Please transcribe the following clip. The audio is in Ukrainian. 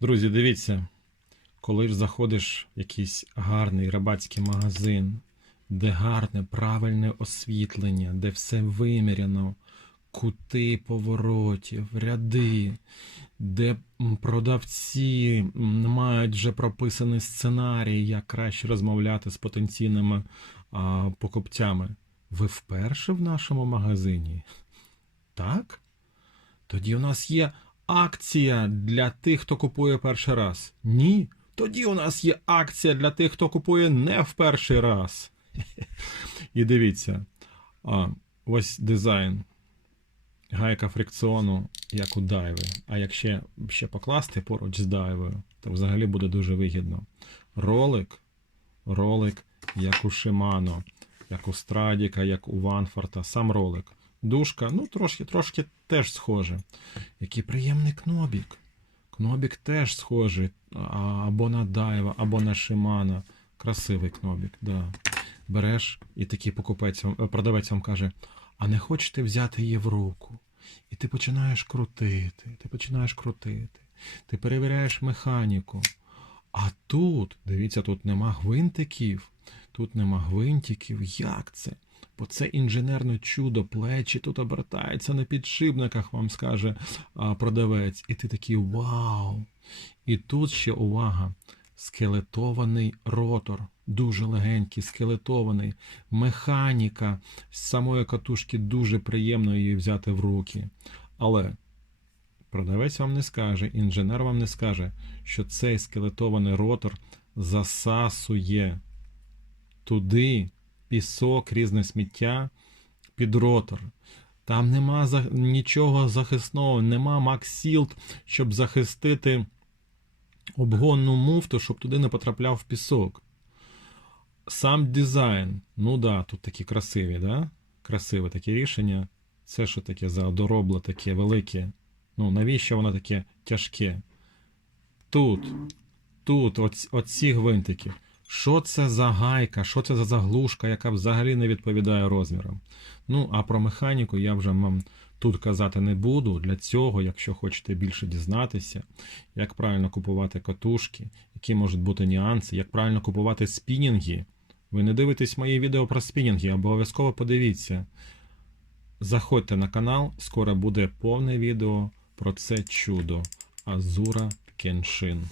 Друзі, дивіться, коли ж заходиш в якийсь гарний рибацький магазин, де гарне, правильне освітлення, де все виміряно, кути поворотів, ряди, де продавці мають вже прописаний сценарій, як краще розмовляти з потенційними а, покупцями. Ви вперше в нашому магазині? Так? Тоді у нас є акція для тих, хто купує перший раз. Ні. Тоді у нас є акція для тих, хто купує не в перший раз. І дивіться, а, ось дизайн. Гайка фрикціону, як у дайви. А якщо ще покласти поруч з дайвою, то взагалі буде дуже вигідно. Ролик, ролик, як у Shimano, як у Страдіка, як у Ванфорта, сам ролик. Дужка, ну трошки, трошки теж схоже. Який приємний кнобік. Кнобік теж схожий або на Дайва, або на Шимана. Красивий кнобік, да. Береш, і такий покупець, е, продавець вам каже: а не хочете взяти її в руку? І ти починаєш крутити, ти починаєш крутити, ти перевіряєш механіку. А тут, дивіться, тут нема гвинтиків, тут нема гвинтиків. Як це? Бо це інженерне чудо, плечі тут обертаються на підшипниках, вам скаже продавець. І ти такий вау! І тут ще увага: скелетований ротор, дуже легенький, скелетований, механіка з самої катушки дуже приємно її взяти в руки. Але продавець вам не скаже, інженер вам не скаже, що цей скелетований ротор засасує туди пісок, різне сміття під ротор. Там нема за- нічого захисного, нема максілд, щоб захистити обгонну муфту, щоб туди не потрапляв пісок. Сам дизайн. Ну да, тут такі красиві, да? Красиве таке рішення. Це що таке за доробле таке велике. Ну, навіщо воно таке тяжке? Тут, тут, оці, оці гвинтики. Що це за гайка, що це за заглушка, яка взагалі не відповідає розмірам? Ну, а про механіку я вже вам тут казати не буду. Для цього, якщо хочете більше дізнатися, як правильно купувати катушки, які можуть бути нюанси, як правильно купувати спінінги. Ви не дивитесь мої відео про спінінги, обов'язково подивіться. Заходьте на канал, скоро буде повне відео про це чудо Азура Кеншин.